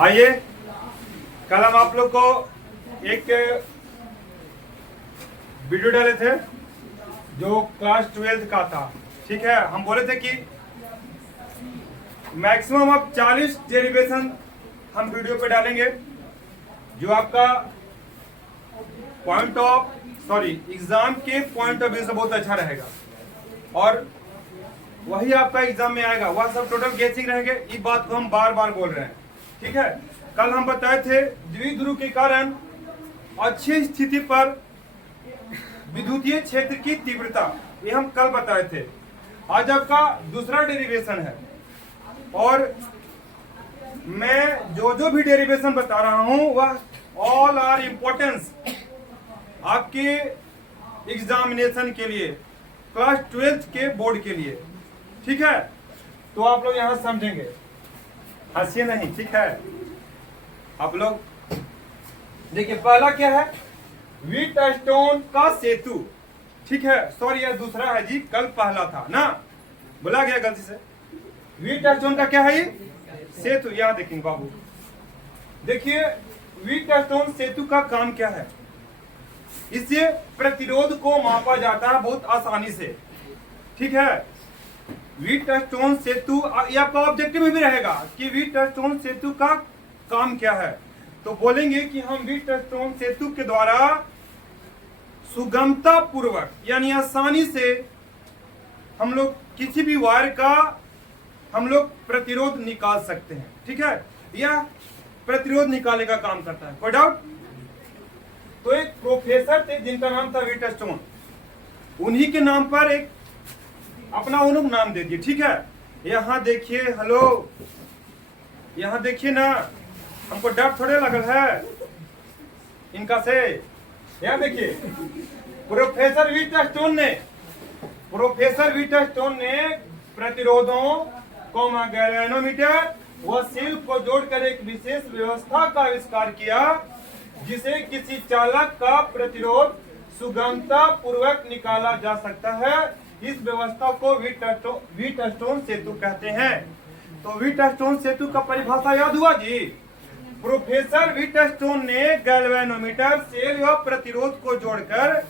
आइए, कल हम आप लोग को एक वीडियो डाले थे जो क्लास 12th का था। ठीक है, हम बोले थे कि मैक्सिमम अब 40 डेरिवेशन हम वीडियो पे डालेंगे, जो आपका एग्जाम के पॉइंट ऑफ व्यू से बहुत अच्छा रहेगा और वही आपका एग्जाम में आएगा। वह सब टोटल गेसिंग रहेंगे। इस बात को हम बार बार बोल रहे हैं। ठीक है, कल हम बताए थे द्विध्रुव के कारण अच्छी स्थिति पर विद्युतीय क्षेत्र की तीव्रता, ये हम कल बताए थे। आज आपका दूसरा डेरिवेशन है और मैं जो भी डेरिवेशन बता रहा हूं वह ऑल आर इम्पोर्टेंस आपके एग्जामिनेशन के लिए, क्लास 12th के बोर्ड के लिए। ठीक है, तो आप लोग यहां समझेंगे, हंसिए नहीं। ठीक है, आप लोग देखिए, पहला क्या है, व्हीटस्टोन का सेतु। ठीक है, सॉरी यह दूसरा है जी, कल पहला था ना, बोला गया गलती से। व्हीटस्टोन का क्या है ये, सेतु। यहां देखेंगे बाबू, देखिए व्हीटस्टोन सेतु का काम क्या है। इससे प्रतिरोध को मापा जाता है बहुत आसानी से। ठीक है, व्हीटस्टोन सेतु, ये आपका ऑब्जेक्टिव में भी रहेगा कि व्हीटस्टोन सेतु का काम क्या है। तो बोलेंगे कि हम व्हीटस्टोन सेतु के द्वारा सुगमता पूर्वक यानी आसानी से हम लोग किसी भी वायर का हम लोग प्रतिरोध निकाल सकते हैं। ठीक है, यह प्रतिरोध निकालने का काम करता है। कोई डाउट? तो एक प्रोफेसर थे जिनका नाम था व्हीटस्टोन, उन्हीं के नाम पर एक अपना उन्होंने नाम दे दिया। ठीक है, यहाँ देखिए, हेलो यहाँ देखिए ना, हमको डर थोड़े लगल है इनका से। यहाँ देखिए, प्रोफेसर व्हीटस्टोन ने प्रतिरोधों गैल्वेनोमीटर व सेल को जोड़कर एक विशेष व्यवस्था का आविष्कार किया, जिसे किसी चालक का प्रतिरोध सुगमता पूर्वक निकाला जा सकता है। इस व्यवस्था को व्हीटस्टोन सेतु कहते हैं। तो व्हीटस्टोन सेतु का परिभाषा याद हुआ जी। प्रोफेसर व्हीटस्टोन ने गैल्वेनोमीटर, सेल व प्रतिरोध को जोड़कर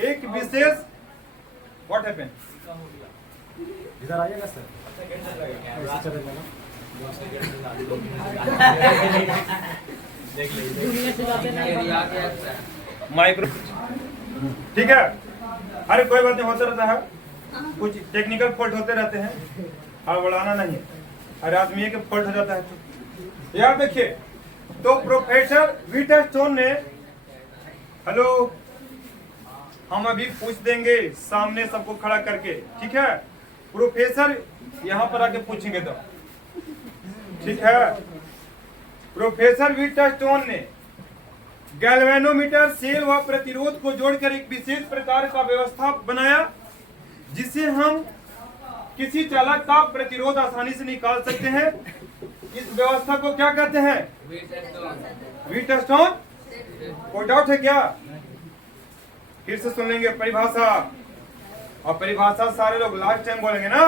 एक विशेष व्हाट हैपेंड, इधर आइएगा सर, माइक्रो। ठीक है, अरे कोई बात नहीं, होता रहता है, कुछ टेक्निकल फॉल्ट होते रहते हैं, हड़बड़ाना नहीं। अरे आदमी के फॉल्ट हो जाता है। तो यार देखिए, तो प्रोफेसर व्हीटस्टोन ने, हेलो हम अभी पूछ देंगे सामने सबको खड़ा करके। ठीक है, प्रोफेसर यहाँ पर आके पूछेंगे तो। ठीक है, प्रोफेसर व्हीटस्टोन ने गैल्वेनोमीटर, सेल व प्रतिरोध को जोड़कर एक विशेष प्रकार का व्यवस्था बनाया, जिससे हम किसी चालक का प्रतिरोध आसानी से निकाल सकते हैं। इस व्यवस्था को क्या कहते हैं, व्हीटस्टोन। कोई डाउट है क्या? फिर से सुन लेंगे परिभाषा, और परिभाषा सारे लोग लास्ट टाइम बोलेंगे ना।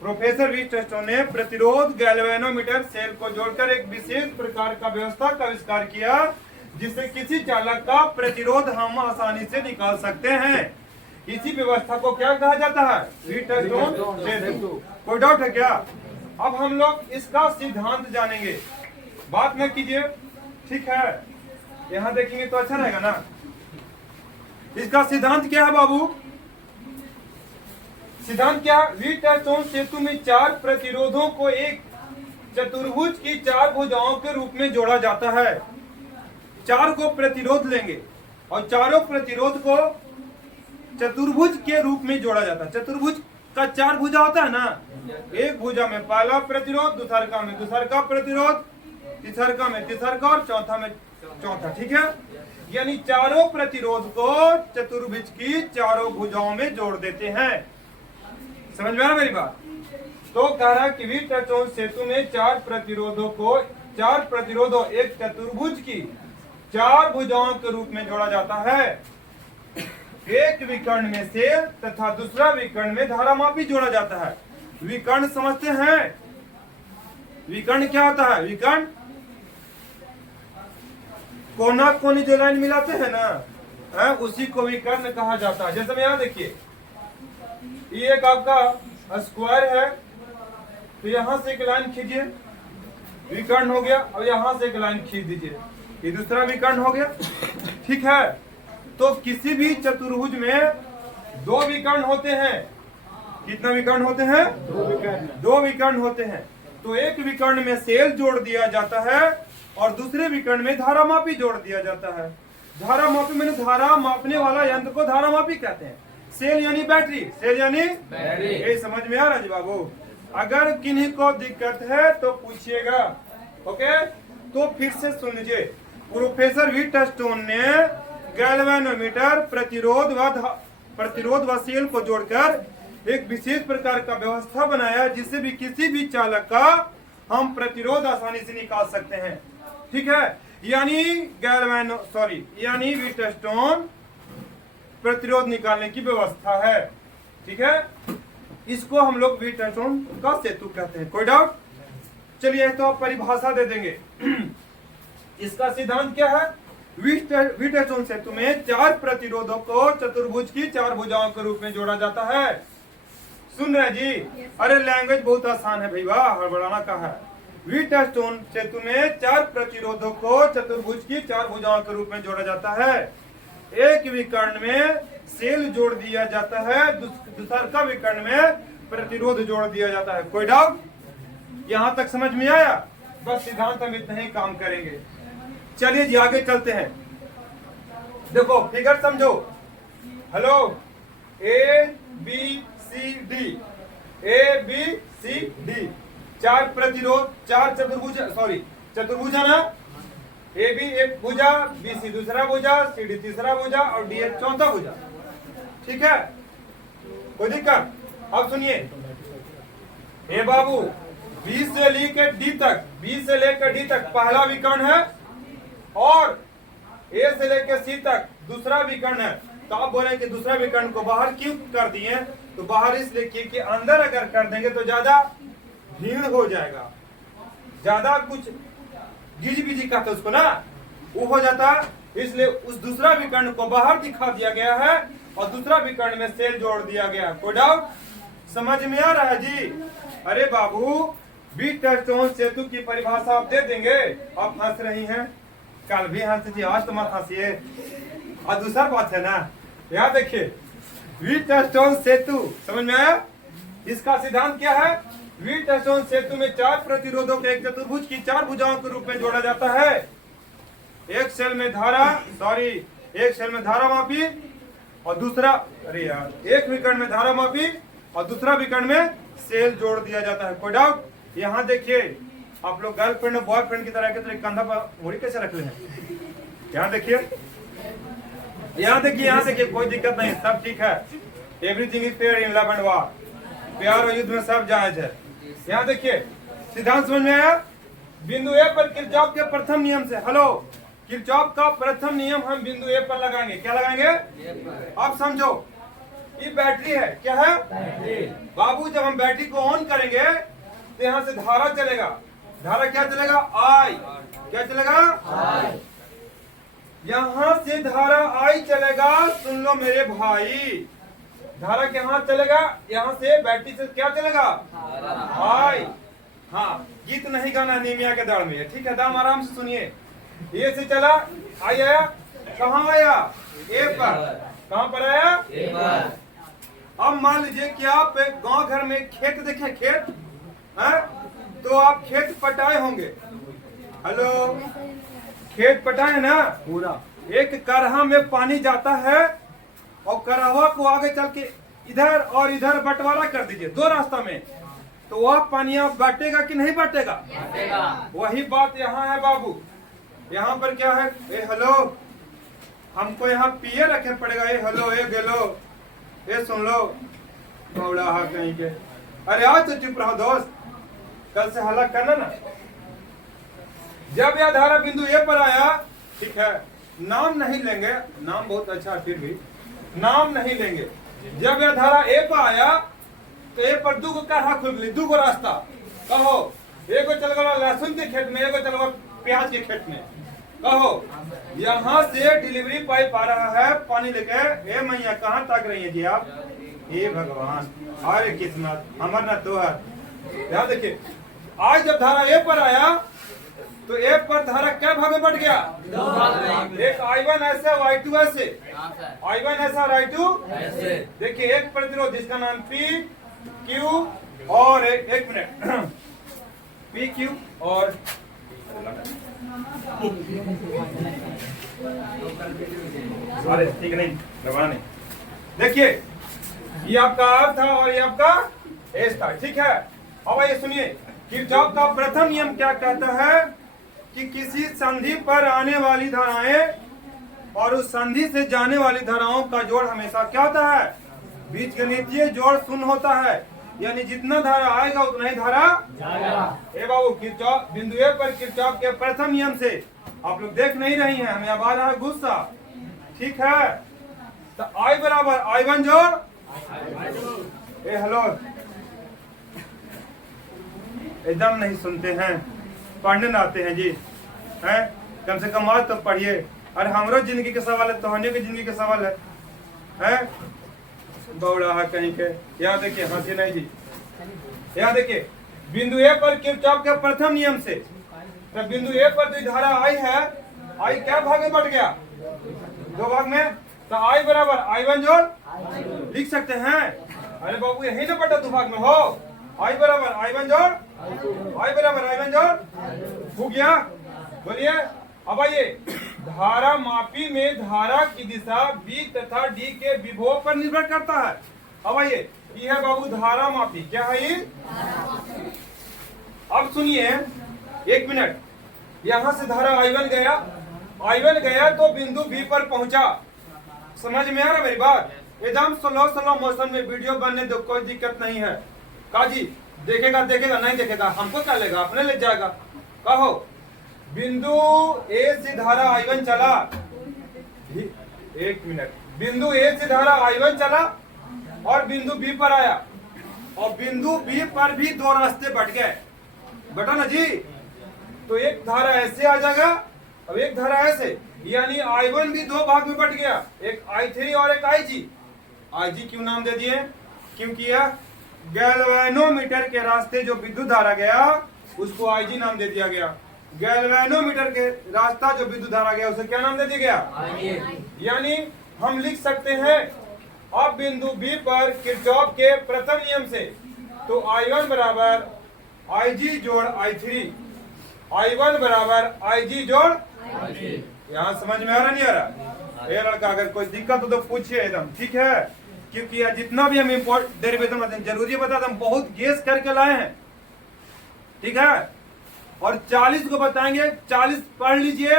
प्रोफेसर व्हीटस्टोन ने प्रतिरोध गैल्वेनोमीटर, सेल को जोड़कर एक विशेष प्रकार का व्यवस्था का आविष्कार किया, जिससे किसी चालक का प्रतिरोध हम आसानी से निकाल सकते हैं। इसी व्यवस्था को क्या कहा जाता है, व्हीटस्टोन सेतु। कोई डाउट है क्या? अब हम लोग इसका सिद्धांत जानेंगे, बात न कीजिए। ठीक है, यहाँ देखेंगे तो अच्छा रहेगा ना। इसका सिद्धांत क्या है बाबू? सिद्धांत क्या है? व्हीटस्टोन सेतु में चार प्रतिरोधों को एक चतुर्भुज की चार भुजाओं के रूप में जोड़ा जाता है। चार को प्रतिरोध लेंगे और चारों प्रतिरोध को चतुर्भुज के रूप में जोड़ा जाता है। चतुर्भुज का चार भुजा होता है ना, एक भुजा में पहला प्रतिरोध, दूसरा में दूसरा का प्रतिरोध, तीसरा में तीसरा का और चौथा में चौथा। ठीक है, यानी चारों प्रतिरोध को चतुर्भुज की चारों भुजाओं में जोड़ देते हैं। समझ में आ रहा मेरी बात? तो कह रहा कि व्हीटस्टोन सेतु में चार प्रतिरोधों एक चतुर्भुज की चार भुजाओं के रूप में जोड़ा जाता है। एक विकर्ण में सेल तथा दूसरा विकर्ण में धारामापी जोड़ा जाता है। विकर्ण समझते हैं? विकर्ण क्या होता है? विकर्ण कोना कोनी जो लाइन मिलाते हैं ना, है उसी को विकर्ण कहा जाता है। जैसे में यहाँ देखिए, ये एक आपका स्क्वायर है, तो यहां से एक लाइन खींचिए, विकर्ण हो गया। और यहां से एक लाइन खींच दीजिए, ये दूसरा विकर्ण हो गया। ठीक है, तो किसी भी चतुर्भुज में दो विकर्ण होते हैं। कितना विकर्ण होते हैं? दो विकर्ण होते हैं। तो एक विकर्ण में सेल जोड़ दिया जाता है और दूसरे विकर्ण में धारामापी जोड़ दिया जाता है। धारामापी मैंने धारा मापने वाला यंत्र को धारामापी कहते हैं। सेल यानी बैटरी, सेल यानी बैटरी। ये समझ में आ रहा है बाबू? अगर किन्हीं को दिक्कत है तो पूछिएगा। ओके, तो फिर से सुन लीजिए। प्रोफेसर व्हीटस्टोन ने गैल्वेनोमीटर प्रतिरोध व सेल को जोड़कर एक विशेष प्रकार का व्यवस्था बनाया, जिससे भी किसी भी चालक का हम प्रतिरोध आसानी से निकाल सकते हैं। ठीक है, यानी व्हीटस्टोन प्रतिरोध निकालने की व्यवस्था है। ठीक है, इसको हम लोग व्हीटस्टोन का सेतु कहते हैं। कोई डाउट? चलिए, तो आप परिभाषा दे देंगे। इसका सिद्धांत क्या है? व्हीटस्टोन सेतु में चार प्रतिरोधों को चतुर्भुज की चार भुजाओं के रूप में जोड़ा जाता है। सुन रहे जी? अरे लैंग्वेज बहुत आसान है भैया, हड़बड़ाना का है। व्हीटस्टोन सेतु में चार प्रतिरोधों को चतुर्भुज की चार भुजाओं के रूप में जोड़ा जाता है। एक विकर्ण में सेल जोड़ दिया जाता है, दूसरा विकर्ण में प्रतिरोध जोड़ दिया जाता है। कोई डाउट? यहां तक समझ में आया? बस सिद्धांत हम इतना ही काम करेंगे। चलिए जी, आगे चलते हैं। देखो फिगर समझो। हेलो, ABCD, ABCD, चार प्रतिरोध, चार चतुर्भुज, चतुर्भुज है ना। AB एक भुजा, BC दूसरा भुजा, CD तीसरा भुजा और DH चौथा भुजा। ठीक है, कोई दिक्कत? अब सुनिए, ए बाबू, B से लेकर D तक पहला विकर्ण है और A से लेकर C तक दूसरा विकर्ण है। तो आप बोले कि दूसरा विकर्ण को बाहर क्यों कर दिए? तो बाहर इसलिए कि अंदर अगर कर देंगे तो ज्यादा भीड़ हो जाएगा, ज्यादा कुछ गिज बिजी कहते उसको ना, वो हो जाता। इसलिए उस दूसरा विकर्ण को बाहर दिखा दिया गया है और दूसरा विकर्ण में सेल जोड़ दिया गया। कोई डाउट? समझ में आ रहा है जी? अरे बाबू, व्हीटस्टोन सेतु की परिभाषा आप दे देंगे। आप हंस रही हैं, कल भी हंसी थी, आज तो मत हंसिए। और दूसरा बात है ना, यहाँ देखिए, व्हीटस्टोन सेतु समझ में आया? इसका सिद्धांत क्या है? व्हीटस्टोन सेतु में चार प्रतिरोधों को एक चतुर्भुज की चार भुजाओं के रूप में जोड़ा जाता है। एक सेल में धारामापी और दूसरा, अरे यार, एक विकर्ण में धारामापी और दूसरा विकर्ण में सेल जोड़ दिया जाता है। कोई डाउट? यहाँ देखिए, आप लोग गर्लफ्रेंड और बॉयफ्रेंड की तरह के तो कंधा पर मुड़ी कैसे रख ले हैं? यहाँ देखिए, यहाँ देखिए, कोई दिक्कत नहीं, सब ठीक है। Everything is fair in love and war. प्यार और युद्ध में सब जायज है। यहाँ देखिए, सिद्धांत समझ में आया? बिंदु ए पर किरचॉफ के प्रथम नियम से, हेलो, किरचॉफ का प्रथम नियम हम बिंदु ए पर लगाएंगे। क्या लगाएंगे? अब समझो, ये बैटरी है। क्या है? बाबू, जब हम बैटरी को ऑन करेंगे तो यहाँ से धारा चलेगा। धारा क्या चलेगा? आई। क्या चलेगा? आई। यहाँ से धारा आई चलेगा। सुन लो मेरे भाई, धारा कहाँ चलेगा? यहाँ से बैटरी से क्या चलेगा? आई। हाँ, गीत नहीं गाना नीमिया के दर में, ठीक है? दाम आराम से सुनिए। ए से चला, आई आया, कहाँ आया? ए पर। कहाँ पर आया? ए पर। अब मान लीजिए कि आप गांव घर में खेत देखे, खेत है, तो आप खेत पटाए होंगे। हेलो, खेत पटाए ना पूरा। एक करहा में पानी जाता है और करहवा को आगे चल के इधर और इधर बंटवारा कर दीजिए, दो रास्ता में, तो वह पानी आप बांटेगा कि नहीं बांटेगा? वही बात यहाँ है बाबू। यहाँ पर क्या है? ए हेलो, हमको यहाँ पिए रखे पड़ेगा। ए हेलो, ए गेलो, ए सुन लो, बौड़ा कहीं के। अरे आज तो चुप रहो दोस्त, कल से हल्ला करना ना। जब यह धारा बिंदु ए पर आया, ठीक है, नाम नहीं लेंगे, नाम बहुत अच्छा, फिर भी नाम नहीं लेंगे। जब यह धारा ए पर आया तो ए पर दो करहा खुल गई, दो रास्ता। कहो, एगो चल गया लहसुन के खेत में, एगो चल गया प्याज के खेत में। कहो यहाँ से डिलीवरी पाइप आ रहा है पानी लेके। ए मैया कहाँ तक रही है जी आप? हे भगवान, अरे किस्मत हमार ना तो है। यहाँ देखिए, आज जब धारा ए पर आया तो ए पर धारा क्या भाग में बढ़ गया? एक I1 ऐसे और I2 ऐसे। I1 ऐसा और I2 ऐसे। देखिए एक प्रतिरोध जिसका नाम P Q और एक मिनट P Q और अरे ठीक नहीं दबा नहीं। देखिए ये आपका R था और ये आपका S था, ठीक है। अब ये सुनिए, किरचॉफ का प्रथम नियम क्या कहता है कि किसी संधि पर आने वाली धाराएं और उस संधि से जाने वाली धाराओं का जोड़ हमेशा क्या होता है? बीजगणितीय जोड़ शून्य होता है, यानी जितना धारा आएगा उतना ही धारा जाएगा। ए बाबू, किरचॉफ बिंदु ए पर किरचॉफ के प्रथम नियम से आप लोग देख नहीं रही हैं, हमें अब आ रहा है गुस्सा, ठीक है। तो I बराबर I1 जोड़ ए हेलो, एकदम नहीं सुनते हैं, पढ़ने ना आते हैं जी, हैं? कम से कम आज तो पढ़िए। अरे हमारो जिंदगी के सवाल है, तोहने की जिंदगी के सवाल है, हैं? बौड़ा कहीं के। यहाँ देखिए, हंसी नहीं जी, यहाँ देखिए बिंदु ए पर किरचॉफ के प्रथम नियम से, तो बिंदु ए पर जो धारा आई है, आई क्या भाग में बढ़ गया? दो भाग में। तो I बराबर I1 जोड़ लिख सकते हैं। अरे बाबू यही ना बटा दो भाग में हो। I बराबर I1 जोड़, I बराबर I1 जोड़ हो गया। बोलिए अब आइए, धारा मापी में धारा की दिशा B तथा D के विभव पर निर्भर करता है। अब आइए, ये है बाबू धारा मापी, क्या है ये? अब सुनिए एक मिनट, यहां से धारा I1 गया तो बिंदु B पर पहुंचा। समझ में आ रहा मेरी बात? एकदम स्लो मोशन में वीडियो बनने दो, कोई दिक्कत नहीं है। काजी देखेगा नहीं देखेगा, हमको क्या लेगा, अपने ले जाएगा। कहो बिंदु ए से धारा I1 चला, एक मिनट, बिंदु ए से धारा I1 चला और बिंदु बी पर आया, और बिंदु बी पर भी दो रास्ते बट गए, बटा ना जी। तो एक धारा ऐसे आ जाएगा, अब एक धारा ऐसे, यानी I1 भी दो भाग में बट गया, एक I3 और एक IG। IG क्यों नाम दे दिए? क्योंकि यह गैल्वेनोमीटर के रास्ते जो विद्युत धारा गया उसको IG नाम दे दिया गया। गैल्वेनोमीटर के रास्ता जो विद्युत धारा गया उसे क्या नाम दे दिया गया? यानी हम लिख सकते हैं अब बिंदु B पर किरचॉफ के प्रथम नियम से, तो I1 बराबर IG जोड़ I3, I1 बराबर IG जोड़ IG। यहाँ समझ में आ रहा नहीं आ रहा? ये लड़का अगर कोई दिक्कत हो तो पूछिए एकदम, ठीक है। क्योंकि जितना भी हम इम्पोर्ट डेरिवेशन जरूरी बता हम बहुत गेस करके लाए हैं, ठीक है। और 40 को बताएंगे, 40 पढ़ लीजिए,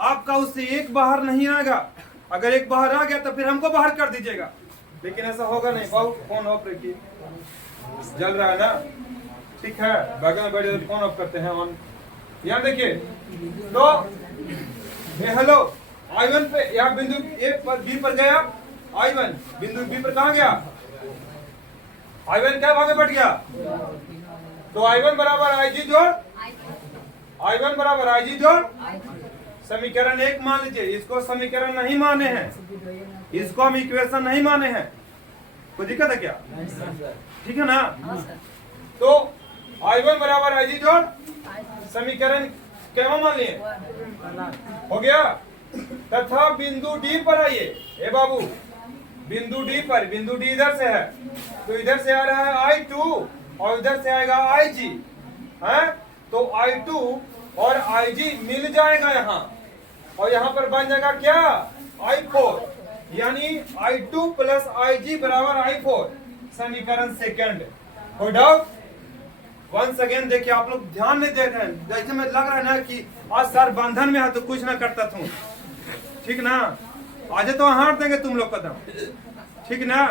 आपका उससे एक बाहर नहीं आएगा। अगर एक बाहर आ गया तो फिर हमको बाहर कर दीजिएगा, लेकिन ऐसा होगा नहीं। बहुत फोन ऑफ रखिए, जल रहा है ना, ठीक है। बगल में बैठे फोन ऑफ करते हैं ऑन। यहाँ देखिए तो हेलो, I1 पे यहाँ बिंदु ए पर बी पर गया, I1 बिंदु बी पर कहाँ गया? I1 क्या भाग में बढ़ गया? तो I1 बराबर IG जोड़, I1 बराबर IG जोड़। समीकरण 1 मान लीजिए, इसको समीकरण नहीं माने हैं, इसको हम इक्वेशन नहीं माने हैं, कोई दिक्कत है क्या? ठीक है ना? तो I1 बराबर IG जोड़, समीकरण क्या मान लिए? हो गया। तथा बिंदु D पर आइए, ए बाबू बिंदु D पर, बिंदु D इधर से है तो इधर से आ रहा है I2 और इधर से आएगा IG, है? तो I2 और IG मिल जाएगा यहाँ, और यहाँ पर बन जाएगा क्या? I4, यानी I2 प्लस IG बराबर I4, समीकरण सेकंड। कोई डाउट? वंस अगेन देखिए, आप लोग ध्यान नहीं दे रहे हैं, जैसे में लग रहा है ना कि आज सर बंधन में है तो कुछ ना करता तू, ठीक ना? आज तो हार देंगे तुम लोग कदम, ठीक ना?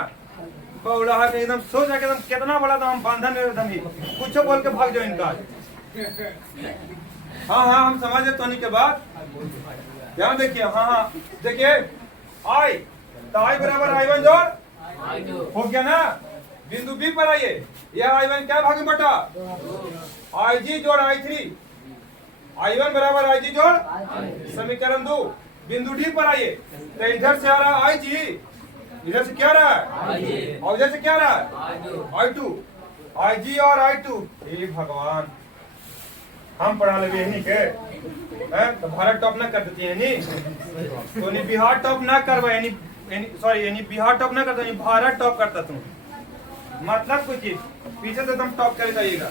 बौला एकदम सोच रहे एकदम कितना बड़ा था हम बंधन में, एकदम ही कुछ बोल के भाग जाओ इनका। हाँ हम समझ रहे तोनी के बाद ध्यान देखिए। हाँ देखिए, I तो I बराबर I1 जोड़ हो गया ना। बिंदु B पर आइए, यह I1 क्या भाग में बटा? IG जोड़ I3, I1 बराबर IG जोड़ समीकरण 2। बिंदु डी पर आइए, तो इधर से आ रहा है IG, इधर से क्या आ रहा है और इधर से क्या आ रहा है I2, IG और I2। हे भगवान, हम पढ़ा लगे यही के तो भारत टॉप ना कर देती है नहीं, तो नहीं बिहार टॉप ना करवा सॉरी यानी बिहार टॉप ना करता, भारत टॉप करता तुम, मतलब कुछ चीज पीछे से तुम टॉप करे जाइएगा,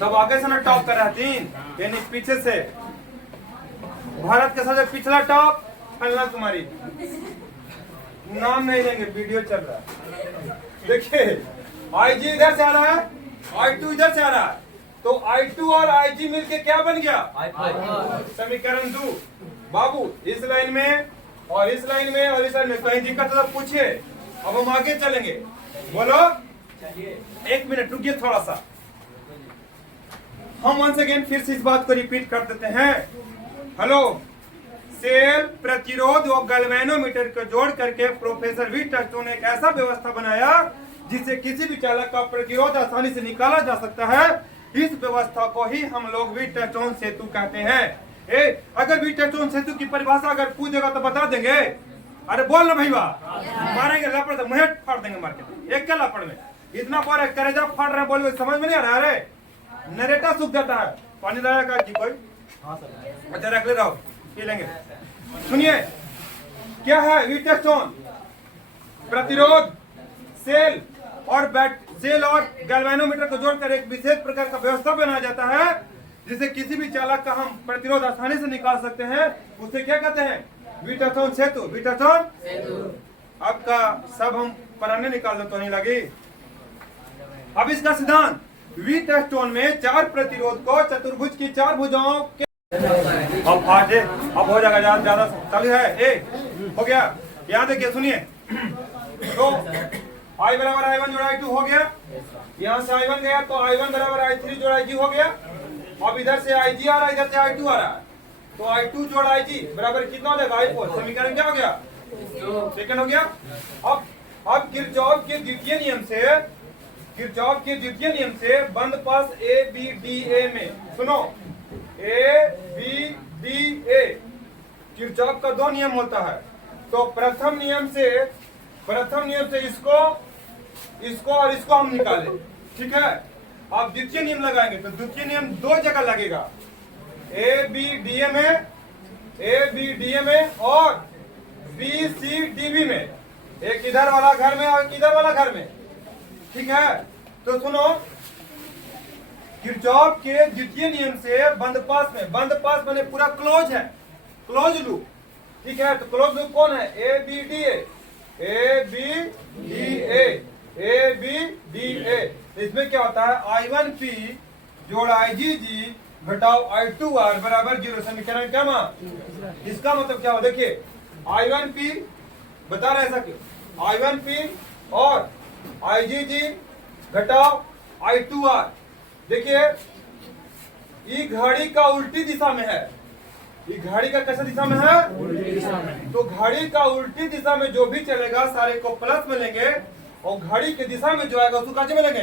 सब आगे से ना टॉप कर रहा तीन, यानी पीछे से भारत के सबसे पिछला टॉप फलना तुम्हारी, नाम नहीं लेंगे, वीडियो चल रहा है। देखिए IG इधर से आ रहा है, I2 इधर से आ रहा है, तो I2 और IG मिलके क्या बन गया समीकरण 2। बाबू इस लाइन में और इस लाइन में और इस लाइन में कहीं दिक्कत तो पूछिए, अब हम आगे चलेंगे। बोलो, एक मिनट रुकिए थोड़ा सा, हम वंस अगेन फिर से इस बात को रिपीट कर देते हैं। हेलो, सेल, प्रतिरोध और गैल्वेनोमीटर को जोड़ करके प्रोफेसर व्हीटस्टोन ने एक ऐसा व्यवस्था बनाया जिससे किसी भी चालक का प्रतिरोध आसानी से निकाला जा सकता है। इस व्यवस्था को ही हम लोग व्हीटस्टोन सेतु कहते हैं। अगर व्हीटस्टोन सेतु की परिभाषा अगर पूछेगा तो बता देंगे? अरे बोल ना भैया, मारेंगे लपड़ तो मुंह फाड़ देंगे मार के, एक क्या लपड़ में इतना बड़ा करेजा फाड़ रहे बोल, समझ में नहीं आ रहा? अरे नरेटा सूख जाता है, पानी लाया का जी कोई? अच्छा रख ले रहो, पी लेंगे। सुनिए क्या है व्हीटस्टोन, प्रतिरोध, सेल और सेल और गैल्वेनोमीटर को जोड़कर एक विशेष प्रकार का व्यवस्था बनाया जाता है जिससे किसी भी चालक का हम प्रतिरोध आसानी से निकाल सकते हैं। उसे क्या कहते हैं? व्हीटस्टोन सेतु। व्हीटस्टोन आपका सब हम पढ़ने निकाल दो तो नहीं लगी। अब इसका सिद्धांत, व्हीटस्टोन में चार प्रतिरोध को चतुर्भुज की चार भुजाओं के अब आजे अब हो जाएगा, ज्यादा चालू है। हो गया, यहाँ देखिए सुनिए, तो I बराबर I1 जोड़ा I2 हो गया, यहाँ से I1 गया तो I1 बराबर I3 जोड़ा IG हो गया। अब इधर से IG आ रहा है, इधर से I2 आ रहा है, तो I2 जोड़ा IG बराबर कितना हो जाएगा I4। समीकरण क्या हो गया? सेकंड हो गया। अब किरचॉफ के द्वितीय नियम से बंद पास ABDA में, सुनो ABDA किरचॉफ का दो नियम होता है। तो प्रथम नियम से इसको और इसको हम निकाले, ठीक है। आप द्वितीय नियम लगाएंगे तो द्वितीय नियम दो जगह लगेगा, ABDA में और BCDB में, एक इधर वाला घर में और एक इधर वाला घर में, ठीक है। तो सुनो, किरचॉफ के द्वितीय नियम से बंद पास मैंने पूरा क्लोज है, क्लोज लूप, ठीक है। तो क्लोज लूप कौन है? ABDA। इसमें क्या होता है? I1P जोड़ IGG घटाओ I2R बराबर 0। समीकरण क्या मां? इसका मतलब क्या हो? देखिए I1P बता रहे ऐसा क्यों, I1P और IGG घटाओ I2R। देखिए ये घड़ी का उल्टी दिशा में है, ये घड़ी का कैसा दिशा में है? उल्टी दिशा में। तो घड़ी का उल्टी दिशा में जो भी चलेगा सारे को प्लस में लेंगे और घड़ी के दिशा में जो आएगा उसको कैसे में लेंगे?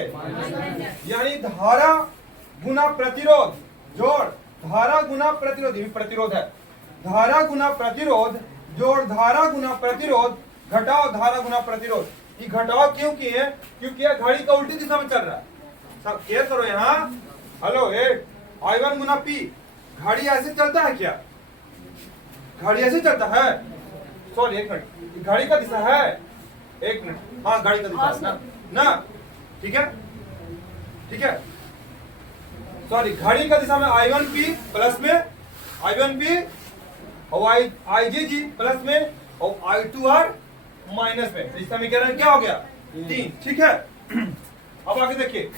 यानी धारा गुना प्रतिरोध जोड़ धारा गुना प्रतिरोध, ये प्रतिरोध है, धारा गुना प्रतिरोध जोड़ धारा गुना प्रतिरोध घटाओ धारा गुना प्रतिरोध। ये घटाओ क्यों किए? क्योंकि यह घड़ी का उल्टी दिशा में चल रहा है। सब क्या करो यहाँ, हेलो I1 गुना P, घड़ी ऐसे चलता है क्या? घड़ी ऐसे चलता है? सॉरी एक मिनट, घड़ी का दिशा है, एक मिनट, हाँ घड़ी का दिशा है ना, ठीक है, ठीक है। सॉरी, घड़ी का दिशा में I1P प्लस में, I1P और IGG प्लस में और I2R माइनस में। इस समीकरण क्या हो गया? 3, ठीक है। अब आगे देखिए,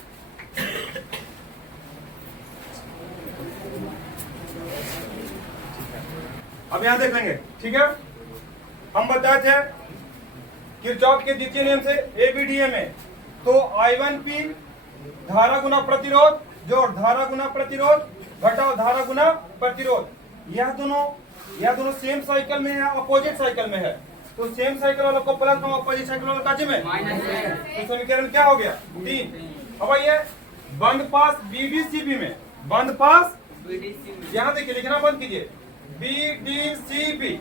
अब यहां देख लेंगे, ठीक है। हम बताए थे किरचॉफ के द्वितीय नियम से ABDA में, तो I1P धारा गुना प्रतिरोध जोड़ धारा गुना प्रतिरोध घटाओ धारा गुना प्रतिरोध, यह दोनों सेम साइकिल में है, अपोजिट साइकिल में है। तो सेम साइकिल वालों को प्लस में, अपोजिट साइकिल वालों का में माइनस। तो समीकरण क्या हो गया? 3। अब आइए बंद पास बीडीसीबी में, बंद पास यहाँ देखिए, लिखना बंद कीजिए, बीडीसीबी।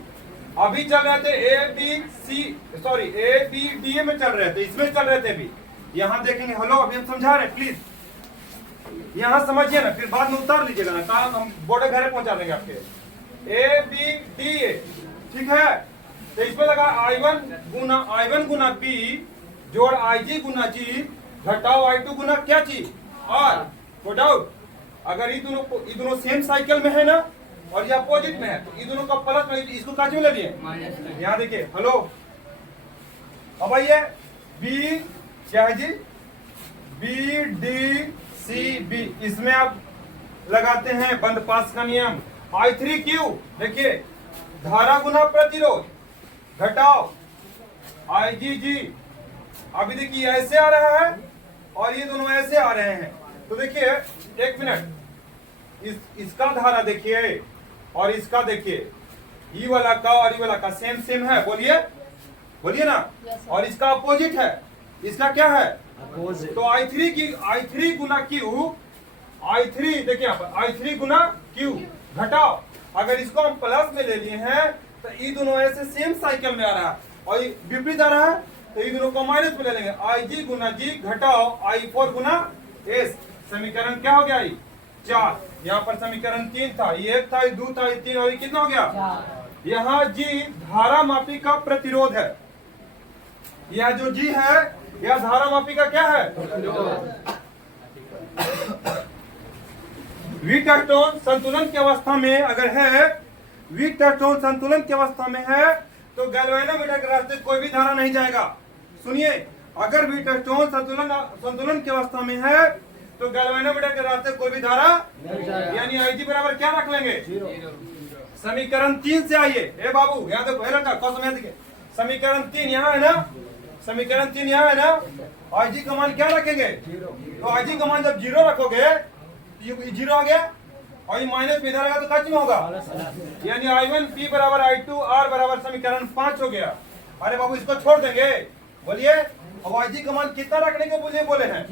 अभी चल रहे थे ए बी डी में चल रहे थे, इसमें चल रहे थे अभी। यहाँ देखेंगे, हेलो अभी हम समझा रहे हैं, प्लीज यहाँ समझिए ना, फिर बाद में उतार लीजिएगा ना, काम हम बोर्ड घर पहुंचा देंगे आपके। ए बी डी ए, ठीक है। तो इसमें लगा I1 गुना बी जोड़ IG गुना जी घटाओ I2 गुना क्या चीज आर। नो डाउट, अगर ये दोनों सेम साइकिल में है ना और ये अपोजिट में है, तो ये दोनों का प्लस में, इसको काज में ले लिए। यहाँ देखिए, हेलो अब आइए, बी क्या है जी, बी डी सी बी, इसमें आप लगाते हैं बंद पास का नियम। I3Q देखिए, धारा गुना प्रतिरोध घटाओ IGG। अभी देखिए ऐसे आ रहा है और ये दोनों ऐसे आ रहे हैं, तो देखिए एक मिनट, इसका धारा देखिए और इसका देखिए, ई वाला का और ई वाला का सेम सेम है, बोलिए बोलिए ना। और इसका अपोजिट है, इसका क्या है अपोजिट। तो I3 गुना Q, I3 देखिए यहाँ पर I3 गुना Q घटाओ, अगर इसको हम प्लस में ले लिए हैं तो ये दोनों ऐसे सेम साइकिल में आ रहा है और ये विपरीत आ रहा है, तो ये दोनों को माइनस में ले लेंगे। IG गुना G घटाओ I4 गुना S। समीकरण क्या हो गया, ये 4। यहाँ पर समीकरण 3 था, ये 1 था, ये 2 था, ये 3, और ये कितना हो गया। यहाँ G धारा मापी का प्रतिरोध है, यह जो G है यह धारा मापी का क्या है, वीटस्टोन संतुलन की अवस्था में अगर है, वीटस्टोन संतुलन की अवस्था में है तो गैल्वेनोमीटर के रास्ते कोई भी धारा नहीं जाएगा। सुनिए, अगर वीटस्टोन संतुलन की अवस्था में है तो गैल्वेनोमीटर के रास्ते कोई भी धारा, यानी IG बराबर क्या रख लेंगे, समीकरण 3 से आइए। ए बाबू यहाँ देखो, लड़का कौन समय देखिए, समीकरण 3 यहाँ है ना, समीकरण 3 यहाँ है ना, IG का मान क्या रखेंगे, तो IG का मान जब 0 रखोगे, ये 0 आ गया और ये माइनस में इधर आएगा तो कितना होगा, यानी I1 P बराबर I2 R बराबर समीकरण 5 हो गया। अरे बाबू इसको छोड़ देंगे, बोलिए। अब IG का मान कितना रखने के बोले हैं,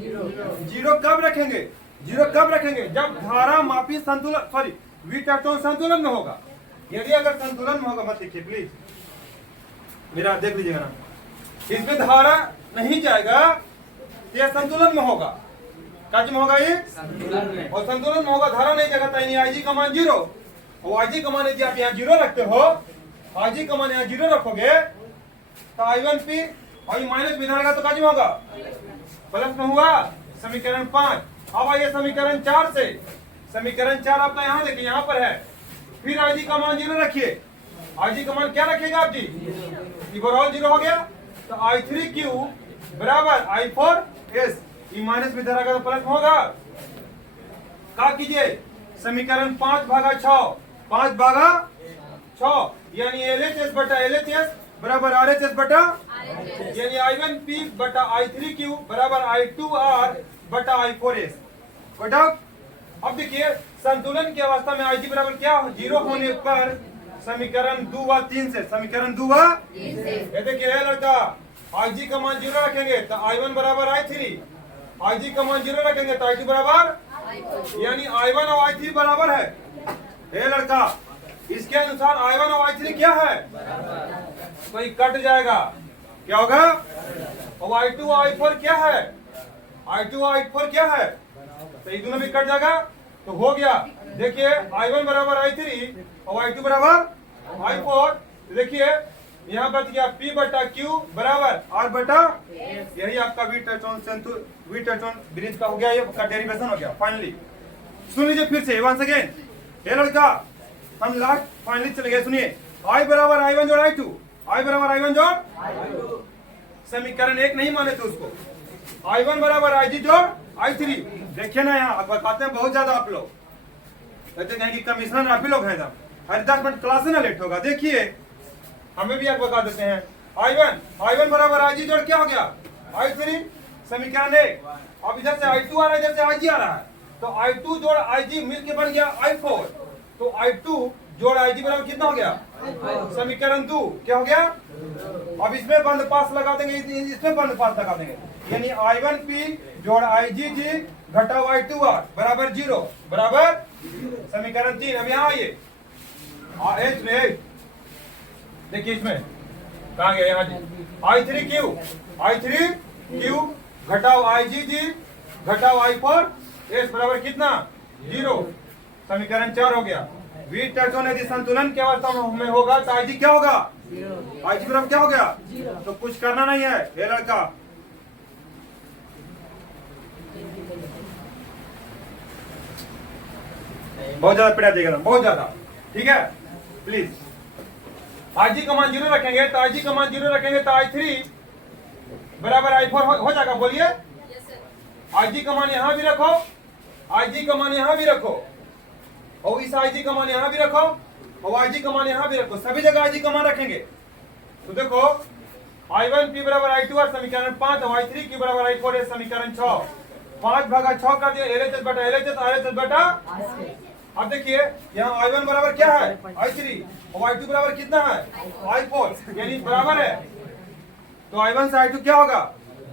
0 कब रखेंगे, 0 कब रखेंगे, जब धारा मापी संतुलन, सॉरी वीटस्टोन संतुलन में होगा। यदि अगर संतुलन में होगा, मत लिखिए प्लीज, मेरा देख लीजिएगा ना, इसमें धारा नहीं जाएगा, यह संतुलन में होगा। काज में होगा ये संतुलन में, और संतुलन में होगा, धारा नहीं जाएगा, यानी IG का मान 0। और IG का मान यदि आप यहाँ 0 रखते हो, IG का मान यहाँ 0 रखोगे तो I1 P और ये माइनस में रहेगा तो काज में होगा, प्लस में हुआ, समीकरण 5। अब आइए समीकरण 4 से, समीकरण 4 आपका यहाँ देखिए, यहाँ पर है, फिर IG का मान 0 रखिए। IG का मान क्या रखेगा आप जी, ओवरऑल 0 हो गया, तो I3Q बराबर I4S, ये माइनस में धरागा तो प्लस होगा। क्या कीजिए, समीकरण 5 भागा 6, 5 भागा 6, यानी LHS बटा LHS बराबर RHS बटा, यानी I1 P बटा I3Q बराबर I2R बटा I4S। बटा अब देखिए, संतुलन की अवस्था में IG बराबर क्या, 0 होने पर समीकरण 2 व 3 से, समीकरण 2 व 3 से ये देखिए लड़का, IG का मान 0 रखेंगे तो I1 बराबर I3, IG का मान 0 रखेंगे तो I2 बराबर, यानी I1 और I3 बराबर है। ये लड़का, इसके अनुसार I1 और I3 क्या है, तो ये कट जाएगा, क्या होगा, और I2 और I4 क्या है, I2 और I4 क्या है, तो ये दोनों भी कट जाएगा, तो हो गया। देखिए I1 बराबर I3 और I2 बराबर I4, देखिए यहाँ बच गया P बटा Q बराबर R बटा, यही आपका वीटस्टोन ब्रिज का हो गया, ये का डेरिवेशन हो गया फाइनली। सुन लीजिए फिर से वंस अगेन, ये लड़का हम लास्ट फाइनली चले गए, सुनिए, I बराबर I1 जोड़ I2, I बराबर I1 जोड़, समीकरण 1 नहीं माने थे उसको, I1 बराबर IG जोड़ I3। देखिए ना, यहाँ बताते हैं बहुत ज्यादा आप लोग, कहते हैं कि कमिश्नर आप ही लोग हैं, हर 10 मिनट क्लास ना लेट होगा। देखिए हमें भी आप बता देते हैं, I1 बराबर IG जोड़ क्या हो गया, I3, समीकरण 1। अब इधर से I2 आ रहा है, इधर से IG आ रहा है, तो I2 जोड़ IG मिलके बन गया I4, तो I2 जोड़ IG बराबर कितना हो गया, समीकरण 2 क्या हो गया। अब इसमें बंद पास लगा देंगे, इसमें बंद पास लगा देंगे, यानी I1P जोड़ IgG घटा Y2R बराबर 0 बराबर समीकरण 3। अब यहाँ आइए देखिए इसमें कहाँ गया यहाँ I3Q घटाओ IgG घटाओ I4 S बराबर कितना 0 समीकरण 4 हो गया। वीट टर्टोन यदि संतुलन की अवस्था में होगा तो IG क्या होगा IG बराबर क्या हो गया तो कुछ करना नहीं है ये लड़का बहुत ज्यादा पीड़ा देगा बहुत ज्यादा। ठीक है प्लीज IG का मान 0 रखेंगे तो IG का मान 0 रखेंगे तो I3 बराबर I4 हो जाएगा बोलिए। IG का मान यहाँ भी रखो IG का मान यहाँ भी रखो और इस IG का मान यहाँ भी रखो और IG का मान यहाँ भी रखो सभी जगह IG का मान रखेंगे तो देखो I1P बराबर I2R समीकरण 5 और I3Q बराबर I4 है समीकरण 6 5 भागा 6 कर दिया LHS बटा LHS RHS बटा। अब देखिए यहाँ I1 बराबर क्या है I3 और I2 बराबर कितना है I4 यानी बराबर है तो I1 से I2 क्या होगा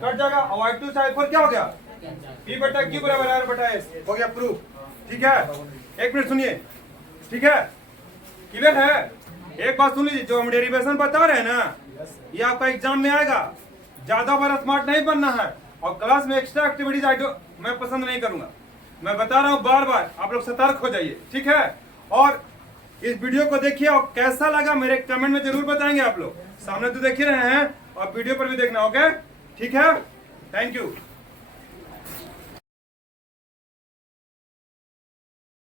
कट जाएगा और I2 से I4 क्या हो गया P बटा Q बराबर R बटा S हो गया प्रूफ। ठीक है एक मिनट सुनिए ठीक है क्लियर है। एक बात सुन लीजिए जो हम डेरिवेशन बता रहे हैं ना ये आपका एग्जाम में आएगा ज्यादा बार स्मार्ट नहीं बनना है और क्लास में एक्स्ट्रा एक्टिविटीज मैं पसंद नहीं करूंगा मैं बता रहा हूँ बार बार आप लोग सतर्क हो जाइए ठीक है। और इस वीडियो को देखिए और कैसा लगा मेरे कमेंट में जरूर बताएंगे आप लोग सामने तो देख ही रहे हैं और वीडियो पर भी देखना ओके ठीक है थैंक यू।